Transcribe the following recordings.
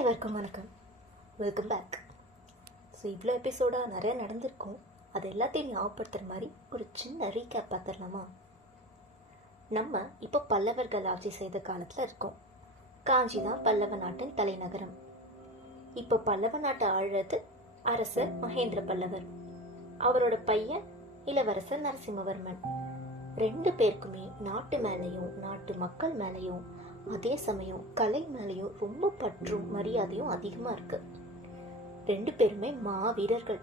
அனைவருக்கும் வணக்கம். Welcome back. So இவ்வளோ எபிசோடாக நிறைய நடந்திருக்கும். அது எல்லாத்தையும் ஞாபகப்படுத்துகிற மாதிரி ஒரு சின்ன ரீகேப் பார்த்துடலாமா? நம்ம இப்போ பல்லவர்கள் ஆட்சி செய்த காலத்தில் இருக்கோம். காஞ்சி தான் பல்லவ நாட்டின் தலைநகரம். இப்போ பல்லவ நாட்டை ஆழ்றது அரசர் மகேந்திர பல்லவர். அவரோட பையன் இளவரசர் நரசிம்மவர்மன். ரெண்டு பேருக்குமே நாட்டு மேலேயும் நாட்டு மக்கள் மேலேயும் அதே சமயம் கலை மேலேயும் ரொம்ப பற்றும் மரியாதையும் அதிகமா இருக்கு. ரெண்டு பேருமே மாவீரர்கள்.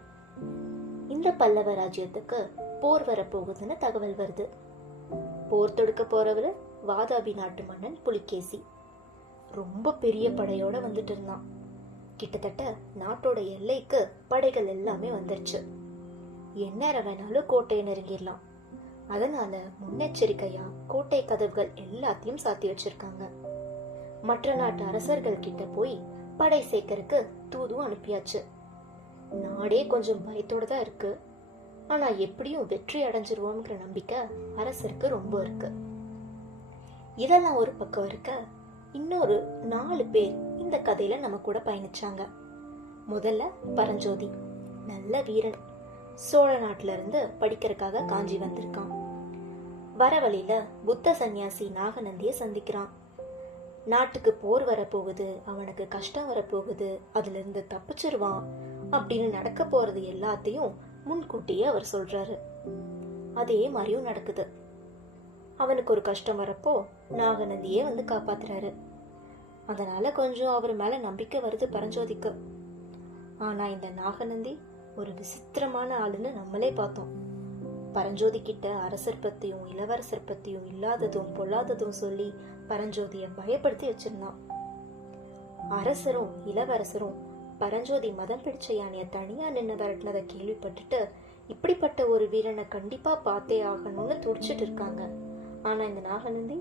இந்த பல்லவ ராஜ்யத்துக்கு போர் வரப்போகுதுன்னு தகவல் வருது. போர் தொடுக்க போறவரு வாதாபி நாட்டு மன்னன் புலிகேசி. ரொம்ப பெரிய படையோட வந்துட்டு இருந்தான். கிட்டத்தட்ட நாட்டோட எல்லைக்கு படைகள் எல்லாமே வந்துருச்சு. எந்நேரம் வேணாலும் கோட்டையை நெருங்கிடலாம். அதனால முன்னெச்சரிக்கையா கோட்டை கதவுகள் எல்லாத்தையும் சாத்தி வச்சிருக்காங்க. மற்ற நாட்டு அரசர்கள் கிட்ட போய் படை சேர்க்கறதுக்கு தூதும் அனுப்பியாச்சு. நாடே கொஞ்சம் பயத்தோட தான் இருக்கு. ஆனா எப்படியும் வெற்றி அடைஞ்சிருவோம்ங்கிற நம்பிக்கை அரசருக்கு ரொம்ப இருக்கு. இதெல்லாம் ஒரு பக்கம் இருக்க, இன்னொரு 4 பேர் இந்த கதையில நம்ம கூட பயணிச்சாங்க. முதல்ல பரஞ்சோதி, நல்ல வீரன். சோழ நாட்டுல இருந்து படிக்கிறதுக்காக காஞ்சி வந்திருக்கான். வர வழியில புத்த சன்னியாசி நாகநந்திய சந்திக்கிறான். நாட்டுக்கு போர் வரப்போகுது, அவனுக்கு கஷ்டம் வரப்போகுது, அதுல இருந்து தப்பிச்சிருவான் அப்படின்னு நடக்க போறது எல்லாத்தையும் முன்கூட்டியே அவர் சொல்றாரு. அதே மாதிரியும் நடக்குது. அவனுக்கு ஒரு கஷ்டம் வரப்போ நாகநந்தியே வந்து காப்பாத்துறாரு. அதனால கொஞ்சம் அவர் மேல நம்பிக்கை வருது பரஞ்சோதிக்கு. ஆனா இந்த நாகநந்தி ஒரு விசித்திரமான ஆளுன்னு நம்மளே பார்த்தோம். பரஞ்சோதி கிட்ட அரசர் பத்தியும் இளவரசர் பத்தியும் இல்லாததும் பொல்லாததும் சொல்லி பரஞ்சோதிய பயப்படுத்தி வச்சிருந்தான். அரசரும் இளவரசரும் பரஞ்சோதி மதம் பிடிச்ச யானைய தனியா நின்று விரட்டினதை கேள்விப்பட்டுட்டு இப்படிப்பட்ட ஒரு வீரனை கண்டிப்பா பார்த்தே ஆகணும்னு துடிச்சிட்டு இருக்காங்க. ஆனா இந்த நாகநந்தி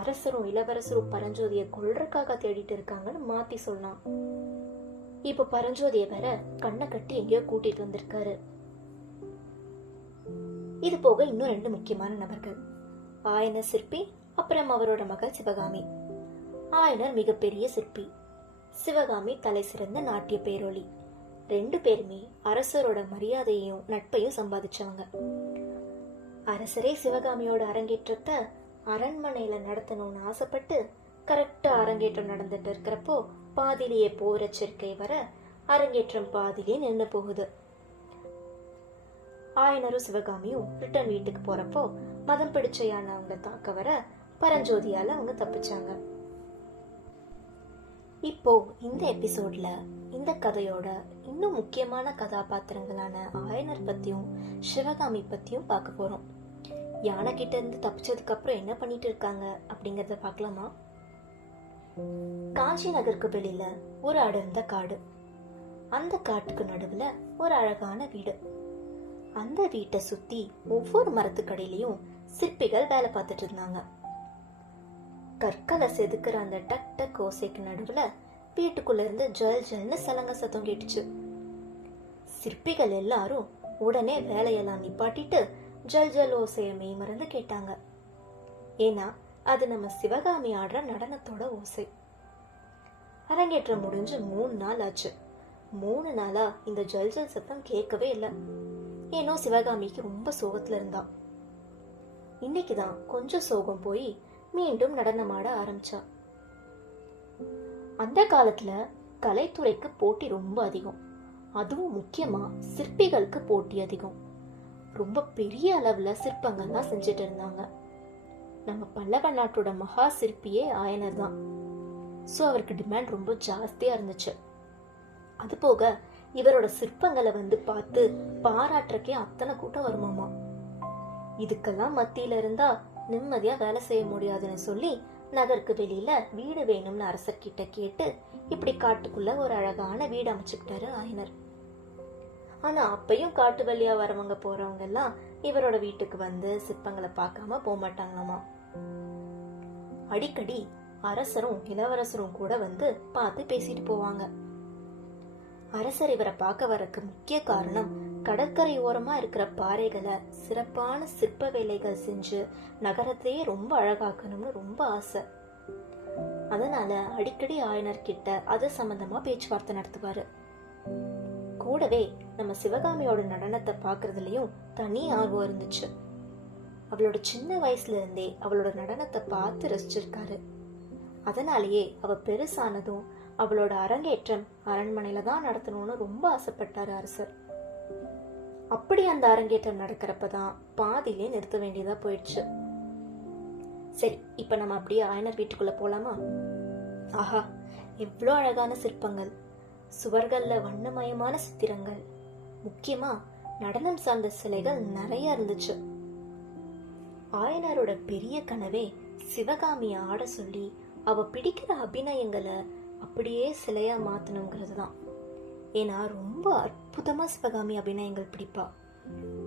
அரசரும் இளவரசரும் பரஞ்சோதிய கொல்றக்காக தேடிட்டு இருக்காங்கன்னு மாத்தி சொன்னான். இப்ப பரஞ்சோதிய வேற கண்ணை கட்டி எங்கேயோ கூட்டிட்டு வந்திருக்காரு. இது போக இன்னும் 2 முக்கியமான நபர்கள், ஆயனர் சிற்பி, அப்புறம் அவரோட மகள் சிவகாமி. ஆயனர் மிகப்பெரிய சிற்பி, சிவகாமி தலை சிறந்த நாட்டிய பேரொளி. 2 பேருமே அரசரோட மரியாதையும் நட்பையும் சம்பாதிச்சவங்க. அரசரே சிவகாமியோட அரங்கேற்றத்தை அரண்மனையில நடத்தணும்னு ஆசைப்பட்டு கரெக்டா அரங்கேற்றம் நடந்துட்டு இருக்கிறப்போ பாதிலேயே போற எச்சரிக்கை வர அரங்கேற்றம் பாதிலேயே நின்று போகுது. ஆயனரும் சிவகாமியும் ரிட்டர்ன் வீட்டுக்கு போறப்போ மதம் பிடிச்ச யானை அவங்கள தாக்க வர பரஞ்சோதியால அவங்க தப்பிச்சாங்க. இப்போ இந்த எபிசோட்ல இந்த கதையோட இன்னும் முக்கியமான கதாபாத்திரங்களான ஆயனர் பத்தியும் சிவகாமி பத்தியும் பார்க்க போறோம். யானை கிட்ட இருந்து தப்பிச்சதுக்கு அப்புறம் என்ன பண்ணிட்டு இருக்காங்க அப்படிங்கறத பார்க்கலாமா? காஞ்சி நகருக்கு வெளியில ஒரு அடர்ந்த காடு. அந்த காட்டுக்கு நடுவுல ஒரு அழகான வீடு. அந்த வீட்டை சுத்தி ஒவ்வொரு மரத்துக்கடையிலயும் சிற்பிகள் வேலை பார்த்துட்டு இருந்தாங்க. கற்களை செதுக்குற அந்த டக் டக் ஓசைக்கு நடுவுல வீட்டுக்குள்ள இருந்து ஜல் ஜல்னு சலங்க சத்தம் கேட்டுச்சு. சிற்பிகள் எல்லாரும் உடனே வேலையெல்லாம் நிப்பாட்டிட்டு ஜல் ஜல் ஓசைய மெய்மறந்து கேட்டாங்க. ஏன்னா அது நம்ம சிவகாமி ஆடுற நடனத்தோட ஓசை. அரங்கேற்றம் முடிஞ்சு 3 நாள் ஆச்சு. 3 நாளா இந்த ஜல் ஜல் சத்தம் கேட்கவே இல்லை. ஏனோ சிவகாமிக்கு ரொம்ப சோகத்துல இருந்தா. இன்னைக்குதான் கொஞ்சம் சோகம் போய் மீண்டும் நடனமாட ஆரம்பிச்சா. அந்த காலத்துல கலைத்துறைக்கு போட்டி ரொம்ப அதிகம். அதுவும் முக்கியமா சிற்பிகளுக்கு போட்டி அதிகம். ரொம்ப பெரிய அளவுல சிற்பங்கள்லாம் செஞ்சுட்டு இருந்தாங்க. நம்ம பல்லவ நாட்டோட மகா சிற்பியே ஆயனர் தான். ஸோ அவருக்கு டிமாண்ட் ரொம்ப ஜாஸ்தியா இருந்துச்சு. அது போக இவரோட சிற்பங்களை வந்து பார்த்து பாராட்டுறக்கே அத்தனை கூட்டம் வருமாமா. இதுக்கெல்லாம் மத்தியில இருந்தா நிம்மதியா வேலை செய்ய முடியாதுன்னு சொல்லி நகருக்கு வெளியில வீடு வேணும்னு அரசர்கிட்ட கேட்டு இப்படி காட்டுக்குள்ள ஒரு அழகான வீடு அமைச்சுக்கிட்டாரு ஆயனர். ஆனா அப்பயும் காட்டு வழியா வரவங்க போறவங்க எல்லாம் இவரோட வீட்டுக்கு வந்து சிற்பங்களை பார்க்காம போக மாட்டாங்களாமா. அடிக்கடி அரசரும் இளவரசரும் கூட வந்து பார்த்து பேசிட்டு போவாங்க. அரசர் இவரை பார்க்க வரக்கு முக்கிய காரணம் கடற்கரை ஓரமா இருக்கிற பாறைகளை சிறப்பான சிற்ப வேலைகள் செஞ்சு நகரத்தையே ரொம்ப அழகாக்கணும்னு ரொம்ப ஆசை. அதனால அடிக்கடி ஆயனர் கிட்ட அது சம்பந்தமா பேச்சுவார்த்தை நடத்துவாரு. கூடவே நம்ம சிவகாமியோட நடனத்தை பாக்குறதுலயும் தனி ஆர்வம் இருந்துச்சு. அவளோட சின்ன வயசுல இருந்தே அவளோட நடனத்தை பார்த்து ரசிச்சிருக்காரு. அதனாலேயே அவ பெருசானதும் அவளோட அரங்கேற்றம் அரண்மனையில தான் நடத்தணும்னு ரொம்ப ஆசைப்பட்டாரு அரசர். அப்படி அந்த அரங்கேற்றம் நடக்கிறப்பதான் பாதியிலே நிறுத்த வேண்டியதா போயிடுச்சு. சரி, இப்ப நம்ம அப்படியே ஆயனர் வீட்டுக்குள்ள போலாமா? ஆஹா, எவ்வளோ அழகான சிற்பங்கள், சுவர்கள்ல வண்ணமயமான சித்திரங்கள், முக்கியமா நடனம் சார்ந்த சிலைகள் நிறைய இருந்துச்சு. ஆயனரோட பெரிய கனவே சிவகாமிய ஆட சொல்லி அவ பிடிக்கிற அபிநயங்களை அப்படியே சிலையா மாத்தணுங்கிறது தான். ஏன்னா ரொம்ப அற்புதமா சிவகாமி அபிநயங்கள் பிடிப்பா.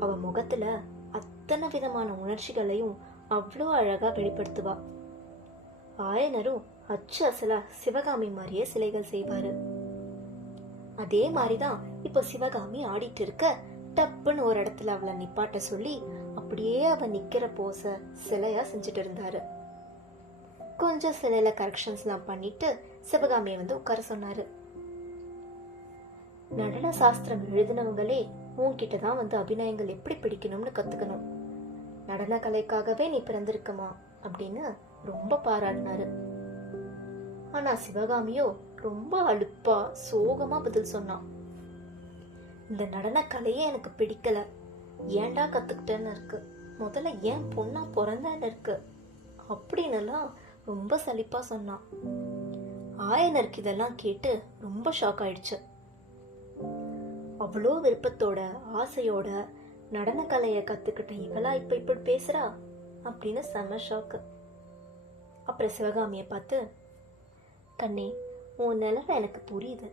அவ முகத்துல அத்தனை விதமான உணர்ச்சிகளையும் அவ்வளோ அழகா வெளிப்படுத்துவா. ஆயனரும் அச்சு அசலா சிவகாமி மாதிரியே சிலைகள் செய்வாரு. அதே மாதிரிதான் இப்போ சிவகாமி ஆடிட்டு இருக்க டப்புன்னு ஒரு இடத்துல அவளை நிப்பாட்ட சொல்லி அப்படியே அவ நிக்கிற போச சிலையா செஞ்சுட்டு இருந்தாரு. கொஞ்சம் சிலையில கரெக்ஷன்ஸ் எல்லாம் பண்ணிட்டு சிவகாமியை வந்து உட்கார சொன்னாரு. நடன சாஸ்திரம் எழுதினவங்களே உன்கிட்டதான் வந்து அபிநயங்கள் எப்படி பிடிக்கணும்னு கத்துக்கணும். நடன கலைக்காகவே நீ பிறந்திருக்கமா அப்படின்னு ரொம்ப பாராட்டினாரு. ஆனா சிவகாமியோ ரொம்ப அலுப்பா சோகமா பதில் சொன்னான். இந்த நடன கலையே எனக்கு பிடிக்கல, ஏன்டா கத்துக்கிட்டேன்னு இருக்கு, முதல்ல ஏன் பொண்ணா பிறந்தேன்னு இருக்கு அப்படின்னு ரொம்ப சலிப்பா சொன்னான். ஆயனருக்கு இதெல்லாம் கேட்டு ரொம்ப ஷாக் ஆயிடுச்சு. அவ்வளோ விருப்பத்தோட ஆசையோட நடன கலைய கத்துக்கிட்ட இவளா இப்ப இப்படி பேசுறா அப்படின்னு செம ஷாக்கு. அப்புறம் சிவகாமிய பார்த்து, கண்ணே, உன் நிலைமை எனக்கு புரியுது.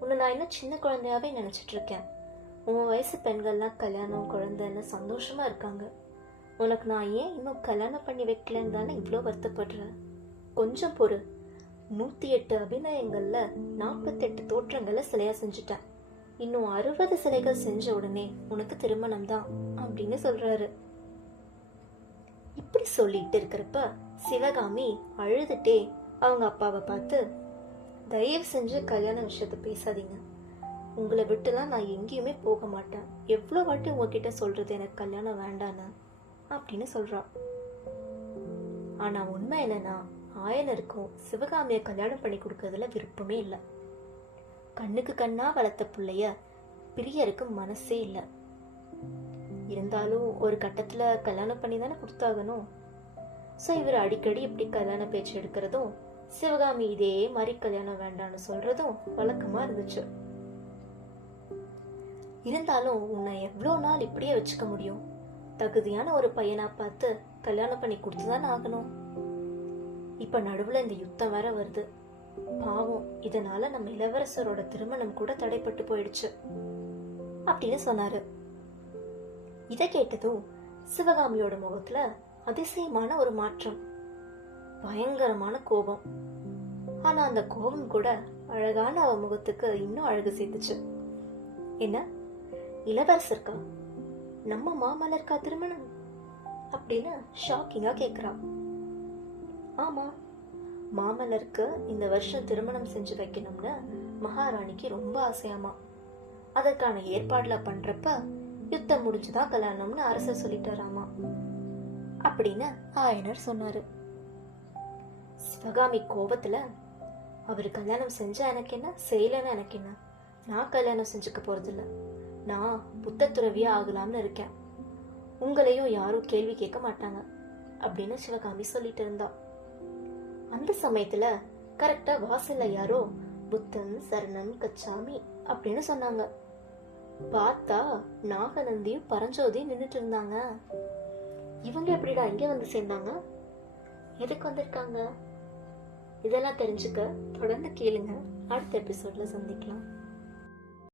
உன்னை நான் இன்னும் சின்ன குழந்தையாவே நினைச்சிட்டு இருக்கேன். உன் வயசு பெண்கள்லாம் கல்யாணம் குழந்தைன்னு சந்தோஷமா இருக்காங்க. உனக்கு நான் ஏன் இன்னும் கல்யாணம் பண்ணி வைக்கலன்னு தானே இவ்வளோ வருத்தப்படுற. கொஞ்சம் பொறு, 108 அபிநயங்கள்ல 48 தோற்றங்களை சிலையா செஞ்சுட்டேன். இன்னும் 60 சிலைகள் செஞ்ச உடனே உனக்கு திருமணம் தான் அப்படின்னு சொல்றாரு. இப்படி சொல்லிட்டு இருக்கிறப்ப சிவகாமி அழுதுட்டே அவங்க அப்பாவை பார்த்து, தயவு செஞ்சு கல்யாண விஷயத்த பேசாதீங்க. உங்களை விட்டுலாம் நான் எங்கேயுமே போக மாட்டேன். எவ்வளோ வாட்டி உங்ககிட்ட சொல்றது எனக்கு கல்யாணம் வேண்டான்னு அப்படின்னு சொல்றா. ஆனா உண்மை என்னன்னா, ஆயனருக்கும் சிவகாமிய கல்யாணம் பண்ணி கொடுக்கறதுல விருப்பமே இல்லை. கண்ணுக்கு கண்ணா வளர்த்த பிள்ளைய பிரியருக்கு மனசே இல்லை. இருந்தாலும் ஒரு கட்டத்துல கல்யாணம் பண்ணி தானே கொடுத்தாகணும். ஸோ இவர் அடிக்கடி இப்படி கல்யாண பேச்சு எடுக்கிறதும் சிவகாமி இதே மாதிரி கல்யாணம் வேண்டான்னு சொல்றதும் வழக்கமா இருந்துச்சு. இருந்தாலும் உன்னை எவ்வளோ நாள் இப்படியே வச்சுக்க முடியும்? தகுதியான ஒரு பையனா பார்த்து கல்யாணம் பண்ணி கொடுத்துதானே ஆகணும். இப்ப நடுவுல இந்த யுத்தம் வேற வருது. பாவம், இதனால நம்ம இளவரசரோட திருமணம் கூட தடைப்பட்டு போயிடுச்சு அப்படின்னு சொன்னாரு. இதை கேட்டதும் சிவகாமியோட முகத்துல அதிசயமான ஒரு மாற்றம், பயங்கரமான கோபம். ஆனா அந்த கோபம் கூட அழகான அவ முகத்துக்கு இன்னும் அழகு சேர்த்துச்சு. என்ன, இளவரசருக்கா, நம்ம மாமல்லருக்கா திருமணம் அப்படின்னு ஷாக்கிங்கா கேக்குறா. ஆமா, மாமல்லருக்கு இந்த வருஷம் திருமணம் செஞ்சு வைக்கணும்னு மகாராணிக்கு ரொம்ப ஆசையாமா. அதற்கான ஏற்பாடுல பண்றப்ப யுத்தம் முடிஞ்சுதான் கல்யாணம்னு அரசர் சொல்லிட்டாராமா அப்படின்னு ஆயனர் சொன்னாரு. சிவகாமி கோபத்துல, அவரு கல்யாணம் செஞ்சா எனக்கு என்ன, செய்யலன்னு எனக்கு என்ன, நான் கல்யாணம் செஞ்சுக்க போறதில்ல. நான் புத்த துறவியா ஆகலாம்னு இருக்கேன். உங்களையும் யாரும் கேள்வி கேட்க மாட்டாங்க அப்படின்னு சிவகாமி சொல்லிட்டு இருந்தா. அந்த சமயத்துல கரெக்டா வாசல்ல யாரோ புத்தன் சரணம் கச்சாமி அப்படின்னு சொன்னாங்க. பார்த்தா நாகநந்தியும் பரஞ்சோதியும் நின்றுட்டு இருந்தாங்க. இவங்க எப்படிடா இங்க வந்து சேர்ந்தாங்க? எதுக்கு வந்திருக்காங்க? இதெல்லாம் தெரிஞ்சுக்க தொடர்ந்து கேளுங்க. அடுத்த எபிசோட்ல சந்திக்கலாம்.